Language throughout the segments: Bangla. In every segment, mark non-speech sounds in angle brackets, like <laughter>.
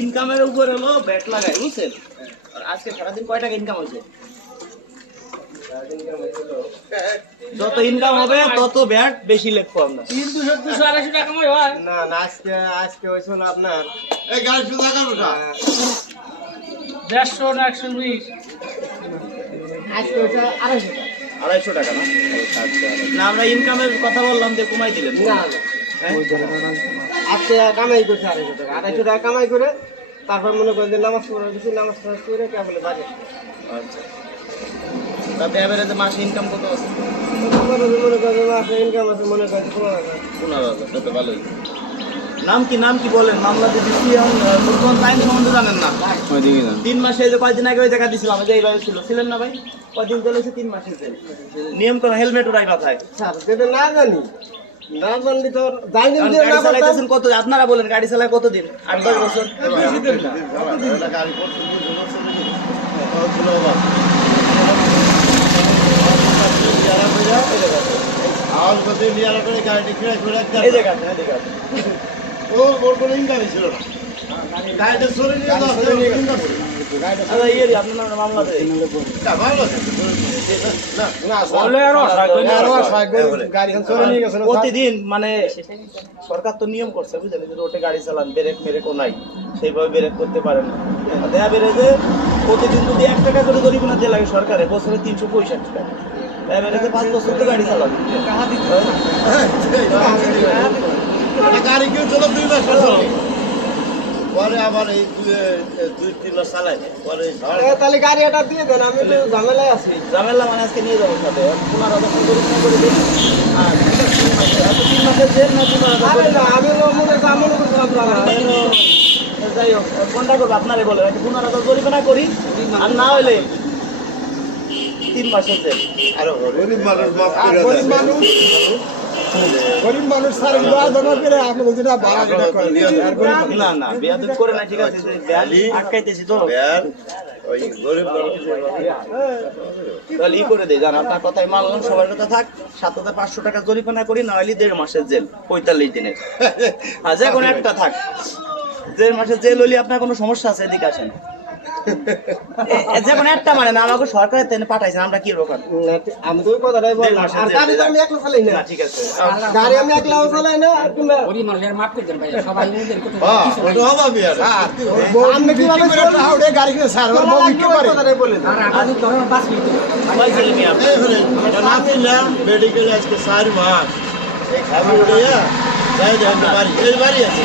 ইনকামের উপর হলো ব্যাট লাগাই বুঝছেন? আর আজকে সারাদিন কয় টাকা ইনকাম হয়েছে? যত ইনকাম হবে তত ব্যাট বেশি লেখবো আমরা। তিন দুশো দুশো আড়াইশো টাকা হয়। না না আজকে আজকে হয়েছিল আপনার? এই গাড়ি সুদা কারোটা দেড়শো না একশো বিশ। আজকে হয়েছে আড়াইশো টাকা। আড়াইশো টাকা না? আচ্ছা না আমরা ইনকামের কথা বললাম যে কমাই দিলেন। না? আজকে কামাই করছে আড়াইশো টাকা। আড়াইশো টাকা কামাই করে তারপর মনে করেন যে নামাজ পড়া গেছি নামাজ পড়া করে কেবলে বাজে? আচ্ছা। তাতে এভারেজে মাসে ইনকাম কত আছে? মনে করেন যে মাসে ইনকাম আছে মনে করেন পনেরো হাজার। পনেরো হাজার তাতে ভালোই। নাম কি নাম কি বলেন? মামলাতে দিচ্ছি এখন আহ, বর্তমান টাইম সম্বন্ধে জানেন না? তিন মাসে যে কয়দিন আগে ওই জায়গা দিছিল আমি যে এইভাবে ছিল। ছিলেন না ভাই? কয়দিন চলেছে? তিন জেল নিয়ম করে হেলমেট ওরাই মাথায়। স্যার যেটা না জানি। না জানলে তো গাড়ি না। চালাইতেছেন কত আপনারা বলেন গাড়ি চালায় কতদিন আট দশ বছর জন্য ছিল বাবা আওয়াজ করতে লিয়ারা করে গাড়িটা কিনে করে এই জায়গা এই জায়গা আছেন। ও ওর কোনো ইনকামই ছিল না গাড়িটা সরে নিয়ে যাওয়া ইয়ে। না। না, না, না। প্রতিদিন মানে সরকার তো নিয়ম করছে বুঝলেন যে রোডে গাড়ি চালান ব্রেক মেরেকও নাই সেইভাবে ব্রেক করতে পারেন না দেয়া বেড়ে যে প্রতিদিন যদি এক টাকা করে জরিমানা দিয়ে লাগে সরকারে বছরে তিনশো পঁয়ষট্টি টাকা দেয়া বেড়ে পাঁচ বছর তো গাড়ি চালান গাড়ি কেউ চলো দুই মাস পরে আবার এই দুই- দুই তিন মাস চালাই পরে তাহলে গাড়ি এটা দিয়ে দেন আমি তো ঝামেলায় আছি। ঝামেলা মানে আজকে নিয়ে যাব সাথে। পনেরো হাজার টাকা করে দিন আর তিন মাসে মাসের জেল না? না আমি মনে। যাই হোক কোনটা করব আপনারে বলে রাখি। পনেরো হাজার জরিমানা করি আর না হলে তিন মাসের জেল। আরও গরিব মানুষ আর গরিব মানুষ গরিব মানুষ স্যার দোয়া দোয়া করে আপনি যেটা ভাড়া যেটা করেন আর না না বেয়াদবি করে না ঠিক আছে যে আটকাইতেছি তো। ব্যান, ওই গরিব তাহলে ই করে দেয় জান আপনার কথাই মানলাম সবার কথা থাক। সাত হাজার পাঁচশো টাকা জরিমানা করি না হলে দেড় মাসের জেল পঁয়তাল্লিশ দিনের আর যে কোনো একটা থাক। দেড় মাসের জেল হলে আপনার কোনো সমস্যা আছে এদিকে আসেন। এ- এ যে কোনো একটা মানে না আমাকে সরকারের তেনে পাঠাইছেন আমরা কি রকম আমি তো ওই কথাটাই বললাম আর গাড়ি তো আমি একলা চালাই না ঠিক আছে গাড়ি আমি একলাও চালাই না আর কিংবা গরিব মানুষের মাফ করে দেন ভাই সবাই করতে হ্যাঁ, ওটা হবে আর। আপনি কীভাবে চলবেন? গাড়ি কিনে স্যার ওর বউ আগে করে কথাটাই বলে আর আপনাদের ধরনের বাস নিতে ভাই মেয়ে আপনার। এই হলে, এটা না কিনলাম, মেডিকেলে আজকে চার মাস। এই খাবি উড়িয়া, যাই তো বাড়ি, এই বাড়ি আছে।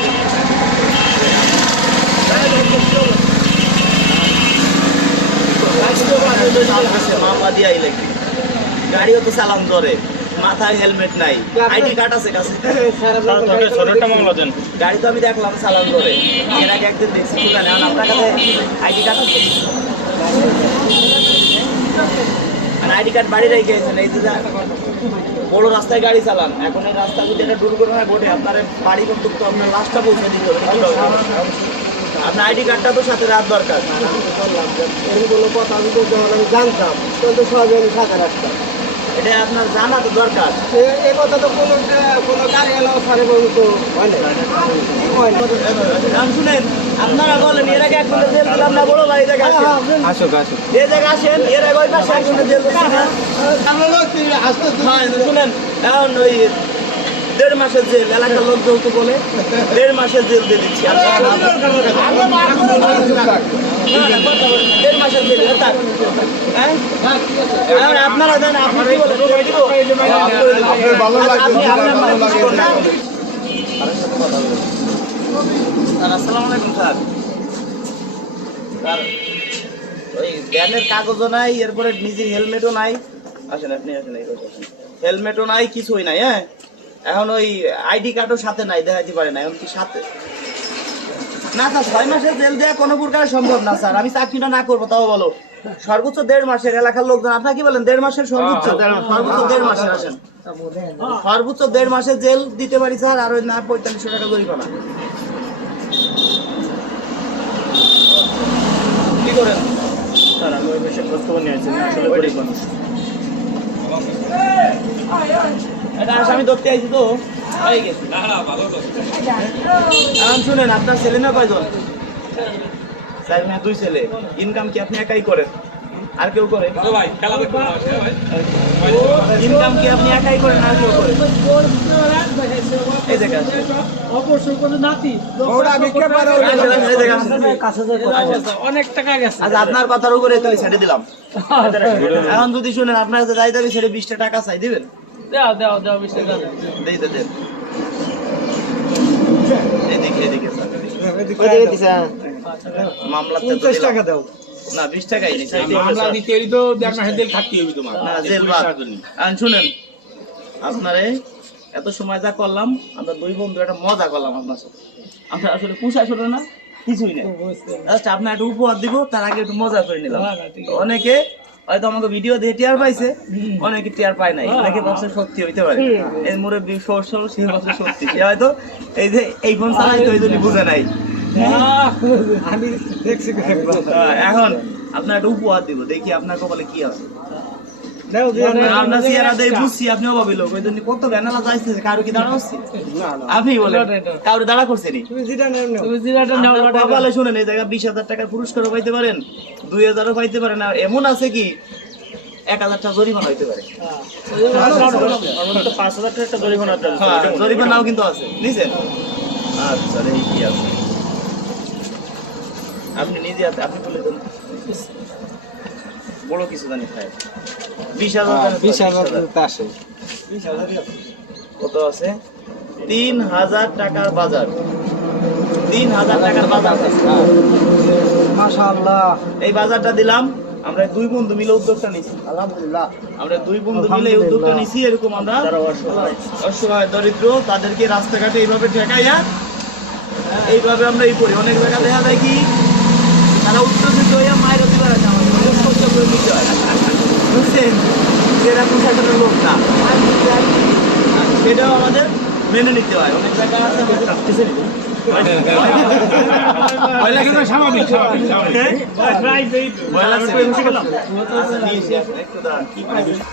যাই দেখেন তো চলো। আছে, গাড়িও তো চালান ধরে মাথায় হেলমেট নাই আইডি কার্ড আছে কাছে গাড়ি তো আমি দেখলাম চালান ধরে এর আগে একদিন দেখছি দোকানে আপনার কাছে আইডি কার্ড আছে আর আইডি কার্ড বাড়ি রেখে গেছেন এই যে বড় রাস্তায় গাড়ি চালান এখন এই রাস্তা যদি একটা দুর্ঘটনা ঘটে আপনার বাড়ি করতে আপনার লাশটা পৌঁছে দিতে হবে? আপনার আইডি কার্ডটা তো সাথে রাত দরকার যে কোনো কথা আমি তো যখন আমি জানতাম তখন তো সবই আমি সাথে রাখতাম এটা আপনার জানা তো দরকার এ- কথা তো কোনো কোনো গাড়ি এলাও সারে বলুন তো হয় না হয় শুনেন আপনারা বলেন এর আগে একজনের জেল দিলাম না বড় ভাই এই জায়গায় আসেন আসুক আসুক এই জায়গায় আসেন এর আগে ওই পাশে একজনের জেল দিচ্ছি না হ্যাঁ শুনেন এখন ওই দেড় মাসের জেল এলাকার লোক যেহেতু বলে দেড় মাসের জেল দিয়ে দিচ্ছি। দেড় মাসের জেল। হ্যাঁ? আপনারা আপনি কি বলেন আসসালামু আলাইকুম স্যার ওই ব্যানের কাগজও নাই এরপরে নিজের হেলমেটও নাই আসেন আপনি আসেন এই আসেন হেলমেটও নাই কিছুই নাই হ্যাঁ এখন ওই আইডি কার্ডও সাথে নাই দেখাতে পারে না এখন কি সাথে? না স্যার ছয় মাসের জেল দেওয়া কোনো প্রকার সম্ভব না স্যার। আমি চাকরিটা না করব তাও বলো। সর্বোচ্চ দেড় মাসের এলাকার লোকজন আপনার কি বলেন দেড় মাসের সর্বোচ্চ? সর্বোচ্চ দেড় মাসের আসেন। সর্বোচ্চ দেড় মাসের জেল দিতে পারি স্যার আর ওই না পঁয়তাল্লিশশো টাকা জরিমানা। কি করেন? স্যার আমি ওই বিষয়ে খোঁজ খবর নিয়েছি আসলে গরিব মানুষ। এটা আসামি ধরতে আইছি তো। হয়ে গেছি। এখন শুনেন আপনার ছেলে না কয়জন? মেয়ে দুই ছেলে। ইনকাম কি আপনি একাই করেন? আর কেউ করে? ভাই খেলা দেখতে ইনকাম কি আপনি একাই করেন আর কেউ করে? এই জায়গা। অনেক টাকা গেছে। আচ্ছা আপনার কথার উপরে তাহলে ছেড়ে দিলাম। এখন যদি শুনেন আপনার কাছে যাই দাবি ছেড়ে বিশটা টাকা চাই দিবেন? দাও দাও দাও বেশি দাও। দেই তো দেন এদিকে এদিকে স্যার, এদিকে। দিছে মামলাতে তো টাকা দাও। না বিশ টাকাই নিছে মামলা দিতে হলে দেড় মাসের দিন থাকতে হবে তোমার। না জেল বাদ। আর শুনেন আপনারে এত সময় যা করলাম আমরা দুই বন্ধু একটা মজা করলাম আপনার সাথে। আমরা আসলে পুষা ছিল না কিছুই নেই। জাস্ট আপনার একটা উপহার দিব তার আগে একটু মজা করে নিলাম। অনেকে হয়তো আমাকে ভিডিও দিয়ে টিয়ার পাইছে। অনেকে টিয়ার পায় নাই। অনেকে বছর সত্যি হইতে পারে। এই মোরে সর সর সে বছর সত্যি। সে হয়তো এই যে এই ফোন চালাইতে ওই জন্য বুঝে নাই। দেখছি এখন আপনার একটা উপহার দিব। দেখি আপনার কপালে কি আছে। আপনি বলেন কারও দাঁড়া করছেনি শুনেন এই জায়গায় বিশ হাজার টাকার পুরস্কারও পাইতে পারেন দুই হাজারও পাইতে পারেন আর এমন আছে কি এক হাজার টাকা জরিমানা হইতে পারে। পাঁচ হাজার টাকা জরিমানা হ্যাঁ, জরিমানাও কিন্তু আছে নিছেন? আচ্ছা কি আছে। আপনি নিজে আপনি বলে দেন। বড় কিছু জানি বিশ হাজার বিশ হাজার বিশ হাজার। আসে। কত আছে? তিন হাজার টাকার বাজার। তিন হাজার টাকার বাজার। মাশাআল্লাহ। এই বাজারটা দিলাম। আমরা দুই বন্ধু মিলে উদ্যোগটা নিছি। আলহামদুলিল্লাহ। আমরা দুই বন্ধু মিলে এই উদ্যোগটা নিছি এরকম আমরা অসহায়। দরিদ্র তাদেরকে রাস্তাঘাটে এইভাবে ঠেকাইয়া এইভাবে আমরা এই করি অনেক জায়গা দেখা যায় কি? তারা উত্তেজিত হইয়া মায়ের দিতে পারে না আমাদের অনেক সহ্য করে নিতে হয় বুঝছেন এরকম সাথে লোক না। সেটাও আমাদের মেনে নিতে হয়। অনেক জায়গা আছে লাগে স্বাভাবিক স্বাভাবিক স্বাভাবিক ভয় লাগছে? আচ্ছা, নিয়েছি এখন, একটু দাঁড়ান, কি করে বিষয়?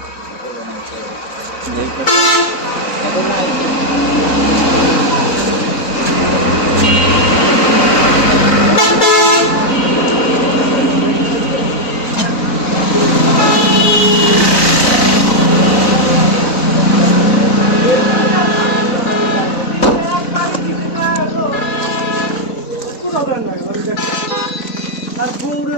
আর পুরো সাউন্ড দেয় না রে করেন কাঁপতেছে নাকি? এদিকে আসেন। দুই এদিকে আসেন। দামে খা আই, সাল্লাহ, মরে গেছে। করেন কাঁপতেছে। এই দেন,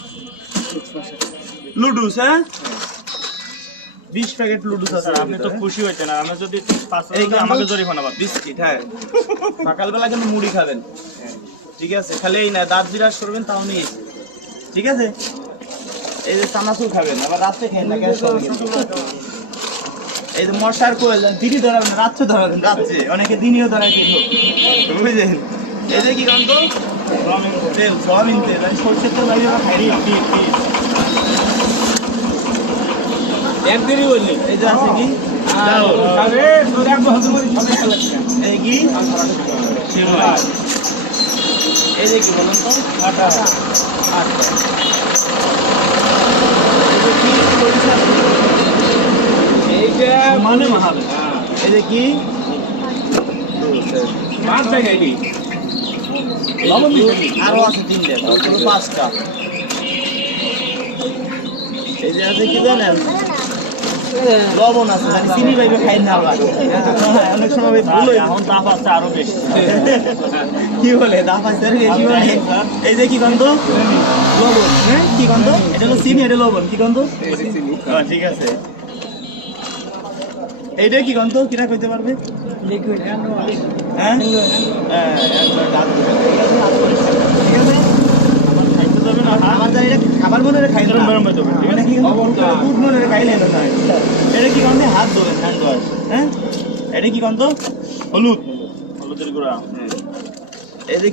লুডুস হ্যাঁ। বিশ প্যাকেট লুডুস আছে। আপনি তো খুশি আর আমি যদি আমাকে জরিমানা বিস্কিট হ্যাঁ। সকালবেলা কিন্তু মুড়ি খাবেন। ঠিক আছে? খালি এই না দাঁত বিরাজ করবেন তাও নিয়ে ঠিক আছে? এই যে চানাচুর খাবেন আবার রাত্রে খেয়ে না গ্যাস এই যে মশার কোয়েল দিনই ধরাবেন রাত্রে ধরাবেন রাত্রে। অনেকে দিনইও ধরায় কিন্তু বুঝলেন? এই যে কি গন্ধ? তেল সয়াবিন তেল আমি সর্ষের তেল আমি আবার এক দেরি বললি এই যে আছে কি? এই কি যে কি বলুন তো আটা এইটা মানে মাহাল। এই যে কি? মাছ দেখে এটি লবণ দিচ্ছি আরও আছে তিনটে পাঁচটা। এই যে আছে কি জানেন? লবণ আছে মানে চিনি পাইবে খাই না আবার। অনেক সময় ভুল হয়ে এখন তাপ আছে আরও বেশি। কি বলে দাম আছে আর বেশি বলে? এই যে কি গন্ধ? লবণ হ্যাঁ? কি গন্ধ? এটা হলো চিনি এটা লবণ। কি গন্ধ? হ্যাঁ, ঠিক আছে। এইটা কি গন্ধ? কিনা কইতে পারবে? হ্যাঁ হ্যাঁ, খাবার মনে রে খাইলে মনে রে খাইলে না তাই। এটা কি হাত ধোবেন হ্যান্ড ওয়াশ হ্যাঁ? এটা কি হলুদ। হলুদের গুঁড়া।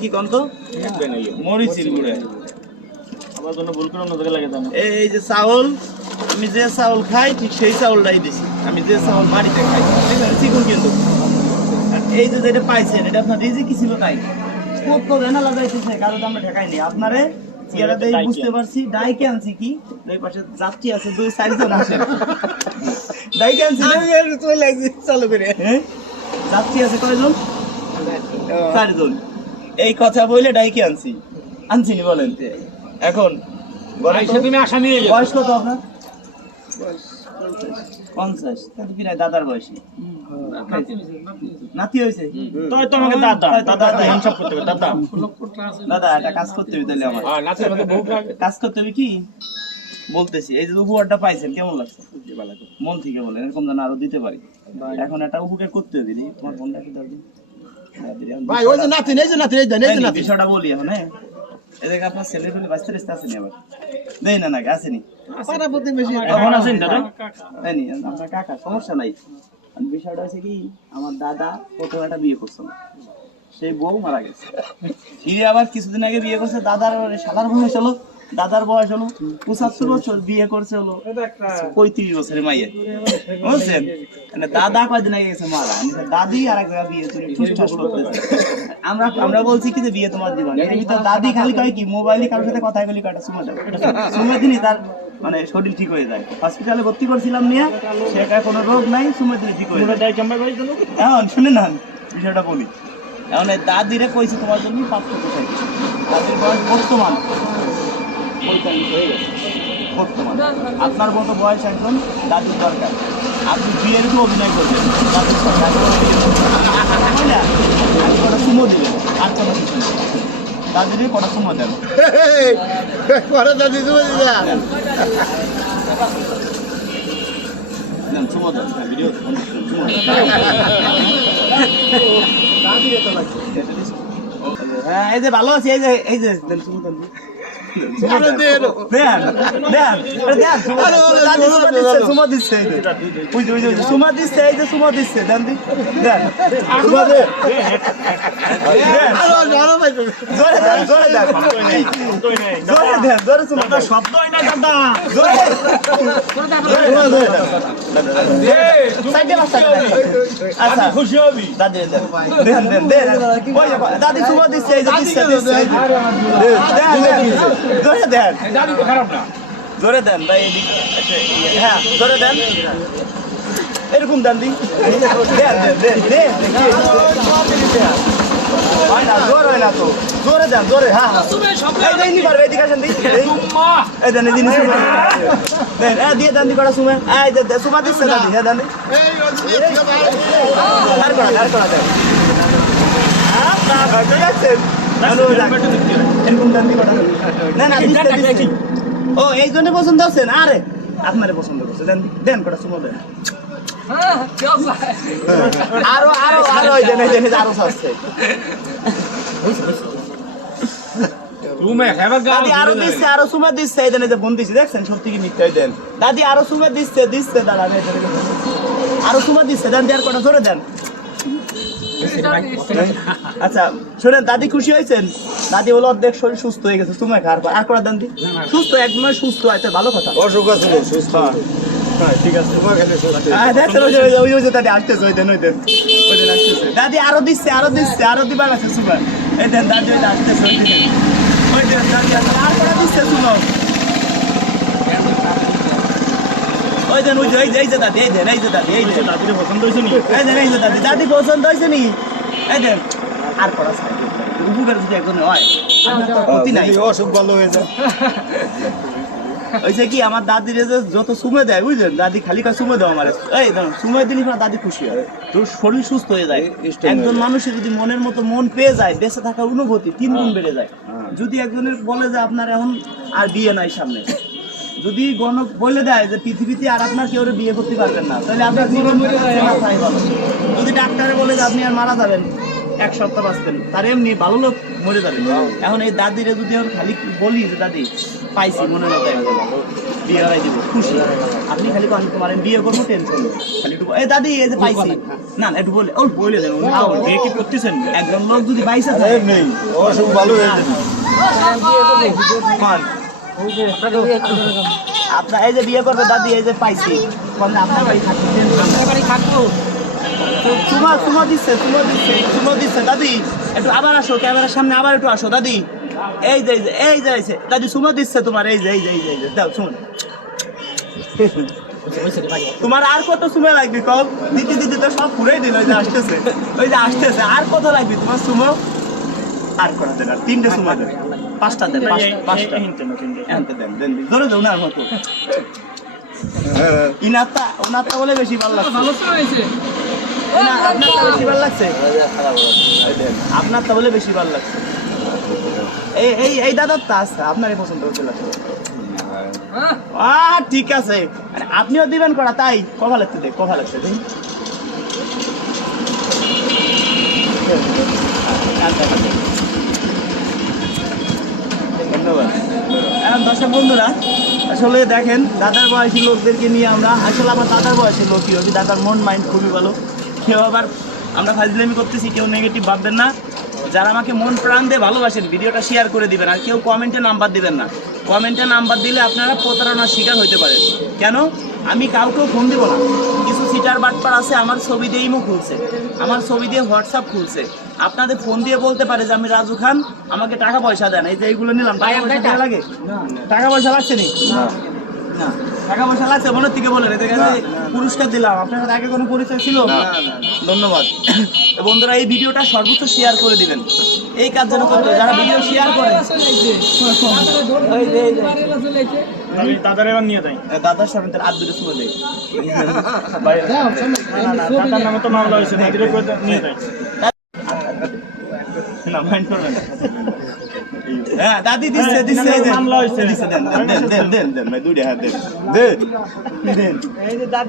কি কন্ত মরিচির গুড়ে। আমার জন্য ভুল করে লাগে জানো এই এই যে চাউল আমি যে চাউল খাই ঠিক সেই চাউলটাই দিছি। আমি যে চাউল বাড়িতে খাই চিকুন কিন্তু। এই যে যেটা পাইছেন এটা আপনার রিজিকি ছিল তাই? খুব তো রেনা লাগাইতেছে কারও তো আমরা ঠেকাইনি আপনারে চেয়ারা দেই বুঝতে পারছি ডাইকে আনছি কি? এই পাশে যাত্রী আছে দুই চারজন আছে। ডাইকে আনছি না? চলে লাগছে চালু করে? যাত্রী আছে কয়জন? চারজন। এই কথা বলে ডাইকে আনছি। আনছি নি বলেন এখন গণে তুমি আশা নিয়ে বয়স কত আপনার? পঞ্চাশ। দাদার বয়সী? নাতি হয়েছে তাই তো দাদা। দাদা দাদা। হ্যান্ডসাপ করতে হবে দাদা। দাদা একটা কাজ করতে হবে তাহলে আমার। আর নাচের বহু কাজ করতে হবে কি? বলতেছি এই যে উপহারটা পাইছেন কেমন লাগছে? মন থেকে বলেন এরকম যেন আরও দিতে পারি। এখন একটা উপকার করতে হবে তোমার ফোনটা কি দাও দিদি? দাও দিদি, এখন ভাই ওই যে নাতি এই যে নাতি এই যে নাতি। বিষয়টা বলি এখন হ্যাঁ? এদিকে আপনার ছেলে পেলে বাঁচতে রেস্তে আসেনি আবার? দেই না নাকি আসেনি। পাড়া প্রতিবেশী। এখন আছেন দাদা। আপনার কাকা সমস্যা নাই। বিষয়টা হচ্ছে কি, আমার দাদা প্রথম একটা বিয়ে সেই বউ মারা গেছে। ফিরে আবার কিছুদিন আগে বিয়ে করছে, দাদার সাদার বয়স হলো, দাদার বয়স হলো পঁচাত্তর বছর, বিয়ে করছে হলো পঁয়ত্রিশ বছরের মাইয়ে। বুঝছেন? মানে দাদা কয়দিন আগে গেছে মারা দাদি আর এক জায়গায় বিয়ে ঠুসঠাস আমরা আমরা বলছি, কি যে বিয়ে তোমার দিবা? দাদি খালি কয় কি, মোবাইলে কারোর সাথে কথা বলি কয়টা সময় দেবো? সময় দিনই তার মানে শরীর ঠিক হয়ে যায়। হসপিটালে ভর্তি করছিলাম নিয়ে সেটা কোনো রোগ নাই সময় দিলে ঠিক হয়ে যায়। এখন শুনে না বিষয়টা বলি। এখন দাদিরে কইছে তোমার জন্য পাত্র কোথায় দাদির বয়স বর্তমান। পঁয়তাল্লিশ হয়ে গেছে। বর্তমান। আপনার মতো বয়স একজন দাদির দরকার। আপনি বিয়ের তো অভিনয় করবেন। দাদির সঙ্গে? সুমো দিবেন। আর কোনো কিছু দাদিরে কটা সুমো দেন। পরে দাদি তুমি দিদা। দেন। সুমো দেন ভিডিও সুমো দেন। হ্যাঁ এই যে ভালো আছে এই যে এই যে নো। দাদি সুমো দিচ্ছে দিচ্ছে আচ্ছা খুশি হবি দাদি দেন দেন দেন দাদি সুমো জোরে দেন। খারাপ না। জোরে দেন ভাই হ্যাঁ জোরে দেন। এরকম দেন দি। দেন দেন দেন দেন। হয় না জোর হয় না তো। জোরে দেন জোরে হ্যাঁ হ্যাঁ। এই যে পারবে এদিকে আসেন দি। এই এই দেন এই দেন এই দিয়ে দেন দি কটা সুমে। এই যে সুমা দিচ্ছে দাদি হ্যাঁ দেন দি। এই রজনী আর করা আর করা দেন। আপনার হয়তো যাচ্ছেন না না ও এই জন্য পছন্দ আরে আপনারে পছন্দ করছে। দেন দেন কটা সুমো দেন। আরও আরও আরও ওই আরও আছে দাদি আরও দিচ্ছে আরও সুমা দিচ্ছে এই যে বোন দিচ্ছে দেখছেন? সত্যি কি মিথ্যাই দেন। দাদি আরও সুমা দিচ্ছে দিচ্ছে দাদা। আরও সুমা দিচ্ছে দেন দেন কটা ধরে দেন। আচ্ছা শুনেন দাদি খুশি হয়েছেন? দাদি বলো অর্ধেক শরীর সুস্থ হয়ে গেছে তুমি খার পর আর কটা দেন সুস্থ একদম সুস্থ আছে ভালো কথা। অসুখ আছে সুস্থ। হ্যাঁ। ঠিক আছে। হ্যাঁ, দেখছেন ওই যে- ওই দাদি আসতেছে ওই দেন ওই দেন ওই দেন। আসতেছে দাদি আরও দিচ্ছে আরও দিচ্ছে আরও দিবার আছে সুপার এই দেন দাদি ওই আসতেছে ওই দেন। ওই দেন দাদি আসতেছে আর দিচ্ছে শুনো। ওই দেন ওই এই যে- দাদি এই দেন এই যে দাদি এই দেন দাদির পছন্দ হয়েছে নি এই দেন এই যে দাদি দাদি পছন্দ হয়েছে নি? এই দেন আর কটা উপকার যদি একজন হয় ক্ষতি নাই। অসুখ ভালো হয়ে যায়। ওইসে কি আমার দাদির যত সুমে দেয় বুঝলেন? দাদি খালি কাজ সুমে দেওয়া আমার। এই সুমে দিলে দাদি খুশি হয়। তোর শরীর সুস্থ হয়ে যায়। একজন মানুষের যদি মনের মতো মন পেয়ে যায় বেঁচে থাকার অনুভূতি তিন গুণ বেড়ে যায়। যদি একজনের বলে যে আপনার এখন আর বিয়ে নাই সামনে যদি গণ বলে দেয় যে পৃথিবীতে আর আপনার কেউ বিয়ে করতে পারবেন না তাহলে আপনার জীবন যদি ডাক্তারে বলে যে আপনি আর মারা যাবেন এক সপ্তাহ বাঁচতেন তার এমনি ভালো লোক মরে যাবে। এখন এই দাদিরে যদি এখন খালি বলি যে দাদি পাইছি মনে না তাই বিয়ে হারাই দিব খুশি। আপনি খালি কন তোমার বিয়ে করব টেনশন খালি একটু এই দাদি এই যে পাইছি। না। না একটু বলে ওই বলে দেন বিয়ে কি করতেছেন? একজন লোক যদি পাইছে থাকে ভালো মান। আপনার এই যে বিয়ে করবে দাদি এই যে পাইছি। আপনার বাড়ি চুমা চুমা দিচ্ছে চুমা দিচ্ছে চুমা দিচ্ছে দাদি। একটু আবার আসো ক্যামেরার সামনে আবার একটু আসো দাদি। এই যে এই যে এই যে দাদি চুমা দিচ্ছে তোমার এই যে এই যে এই যে দাও চুমা তোমার আর কত সময় লাগবে কম দিতে দিতে তো সব পুরাই দিল ওই যে আসতেছে। ওই যে আসতেছে আর কত লাগবে? তোমার সুমো? আর করা দেন আর তিনটে সুমা দেন পাঁচটা দেন পাঁচটা- পাঁচটা। দেন দেন ধরে দেন ওনার মতো। ইনারটা ওনারটা বলে বেশি ভালো লাগছে। ইনা- আপনারটা বেশি ভালো লাগছে? আপনারটা বলে বেশি ভালো লাগছে। এই এই এই দাদার তা আছে আপনারই পছন্দ হচ্ছে লাগছে। আহ ঠিক আছে। আপনিও দিবেন করা তাই কভা লাগছে দেখ কভা লাগছে দেখ ধন্যবাদ। এখন দর্শক বন্ধুরা, আসলে দেখেন, দাদার বয়সী লোকদেরকে নিয়ে আমরা, আসলে আমার দাদার বয়সী লোকই হবে? দাদার মন মাইন্ড খুবই ভালো। কেউ আবার আমরা ফাজলামি করতেছি, কেউ নেগেটিভ ভাববেন না। যারা আমাকে মন প্রাণ দিয়ে ভালোবাসেন, ভিডিওটা শেয়ার করে দিবেন, আর কেউ কমেন্টে নাম্বার দিবেন না। কমেন্টে নাম্বার দিলে আপনারা প্রতারণার শিকার হতে পারেন। কেন? আমি কাউকেও ফোন দিব না। কিছু সিটার বাটপার আছে, আমার ছবি দিয়ে ইমো খুলছে। আমার ছবি দিয়ে হোয়াটসঅ্যাপ খুলছে। আপনাদের ফোন দিয়ে বলতে পারে যে আমি রাজু খান আমাকে টাকা পয়সা দেন। এই যে এইগুলো নিলাম টাকা পয়সা দেওয়া লাগে? টাকা পয়সা লাগছে নি? না। টাকা পয়সা লাগছে মনের থেকে বলেন এদের কাছে পুরস্কার দিলাম? আপনার সাথে আগে কোনো পরিচয় ছিল? ধন্যবাদ। <coughs> বন্ধুরা এই ভিডিওটা সর্বোচ্চ শেয়ার করে দিবেন। এই কাজ যেন করতে যারা ভিডিও শেয়ার করে। দাদার এবার নিয়ে যাই। দাদার সামনে তার আব্দুল সুমা দেয় দাদার নামে তো মামলা হয়েছে নিয়ে যাই। দাদি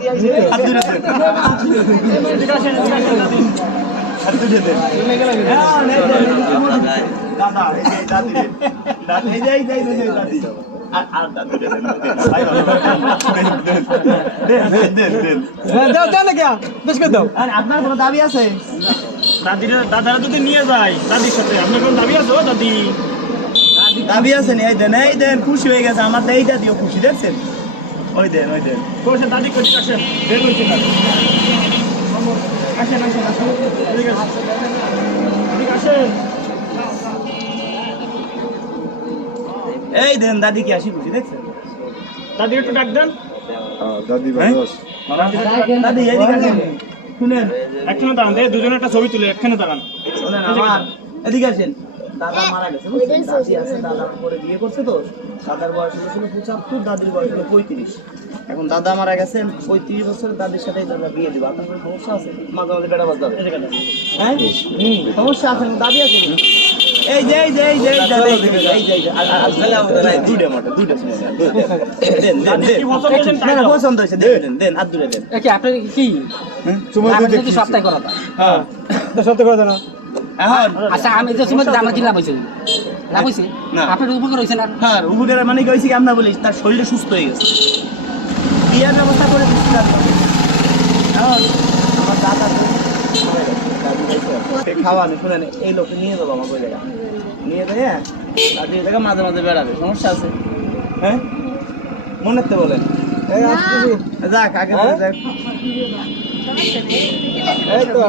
আপনার দাবি আছে? দাদিরা দাদারা যদি নিয়ে যায় দাদির সাথে আপনার কোনো দাবি আছে দাদি দাবি আছে নি এই দেন এই দেন খুশি হয়ে গেছে আমার তো এইটা দিও খুশি দেখছেন ওই দেন ওই দেন দাদি কোথায় আসেন বের হয়েছে না আসেন আসেন আসেন ঠিক আছে ঠিক আছে এই দেন দাদি কি আসি খুশি দেখছেন দাদি একটু ডাক দেন দাদি হ্যাঁ? ভালো দাদি এদিকে আসেন শুনেন একখানে দাঁড়ান দে দুজনে একটা ছবি তুলে একখানে দাঁড়ান। আমার এদিকে আসেন। দাদা মারা গেছে দাদি আছে দাদা পরে বিয়ে করছে তো। দাদার বয়স হয়েছিল পঁচাত্তর দাদির বয়স হলো পঁয়ত্রিশ। এখন দাদা মারা গেছেন পঁয়ত্রিশ বছর দাদির সাথেই দাদা বিয়ে দিবে। আপনার কোনো সমস্যা আছে? মাঝে মাঝে বেড়া বাজ হবে হ্যাঁ? সমস্যা আছে দাদি আছে। এই যে পছন্দ হয়েছে দেন দেন কি আপনার কি হ্যাঁ আচ্ছা আমি কি লাভ লাভ। আপনার না হ্যাঁ মানে কি কি আমরা বলি তার শরীরটা সুস্থ হয়ে গেছে বিয়ের ব্যবস্থা করে দিচ্ছি আমার দাদা তো মরে গেছে, দাদু গেছে। সে খাওয়ানো শুনেন এই লোককে নিয়ে যাব আমাকে ওই জায়গা নিয়ে যাই হ্যাঁ দাদু জায়গা মাঝে মাঝে বেড়াবে সমস্যা আছে। হ্যাঁ? মনে তো বলেন। যাক আগে থেকে যাক। এই তো।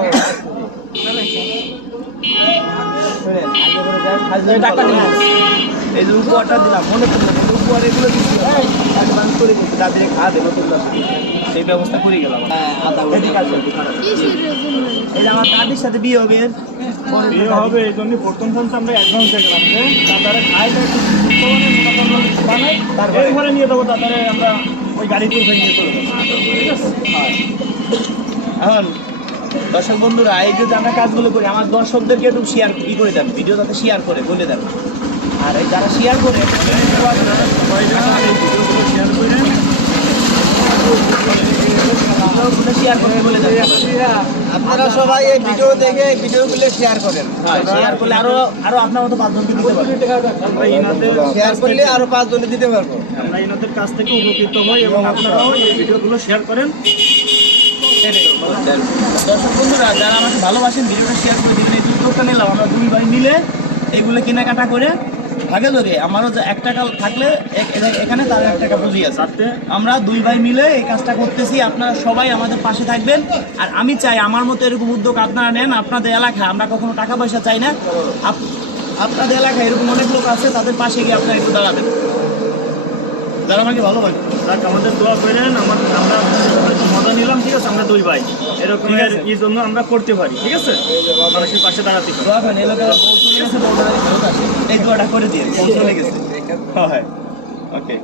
শুনেন আগে করে যাক হ্যাঁ। এই যে উপহারটা দিলাম মনে এই উপহার এগুলো দিচ্ছি। অ্যাডভান্স করে দিচ্ছি সেই ব্যবস্থা করে গেলাম এদিকে আসো। এই যে আমার দাদির সাথে বিয়ে হবে বিয়ে হবে এই জন্য প্রথম চান্স আমরা অ্যাডভান্স যে খাই বানাই তারপরে? এরপরে নিয়ে আমরা ওই গাড়িতে উঠে নিয়ে চলে যাব। ঠিক এখন দর্শক বন্ধুরা এই যে আমরা কাজগুলো করি আমার দর্শকদেরকে একটু শেয়ার ই করে দেন? ভিডিও যাতে শেয়ার করে বলে দেন। আর এই যারা শেয়ার করে আপনারা সবাই এই ভিডিও দেখে ভিডিওগুলো শেয়ার করেন। শেয়ার করলে আরও আরও আপনার মতো পাঁচজনকে দিতে পারবেন শেয়ার করলে আরও পাঁচজন দিতে পারব। আমরা ইনাদের কাছ থেকে উপকৃত হই এবং আপনারাও এই ভিডিওগুলো শেয়ার করেন। দর্শক বন্ধুরা যারা আমাকে ভালোবাসেন ভিডিওটা শেয়ার করে দিবেন। এই উদ্যোগটা নিলাম আমরা দুই ভাই মিলে এইগুলো কেনাকাটা করে ভাগে ধরে আমারও যে এক টাকা থাকলে এখানে তার এক টাকা পুঁজি আছে। আমরা দুই ভাই মিলে এই কাজটা করতেছি আপনারা সবাই আমাদের পাশে থাকবেন। আর আমি চাই আমার মতো এরকম উদ্যোগ আপনারা নেন আপনাদের এলাকা আমরা কখনো টাকা পয়সা চাই না। আপ- আপনাদের এলাকায় এরকম অনেক লোক আছে তাদের পাশে গিয়ে আপনারা একটু দাঁড়াবেন। যারা আমাকে ভালোবাসে। যাক আমাদের দোয়া করেন আমার আমরা মজা নিলাম ঠিক আছে? আমরা দুই ভাই। এরকম এই জন্য আমরা করতে পারি ঠিক আছে? মানুষের পাশে দাঁড়াতে দোয়া করেন এই গেছে দোয়াটা করে দিয়ে গেছে। হ্যাঁ ওকে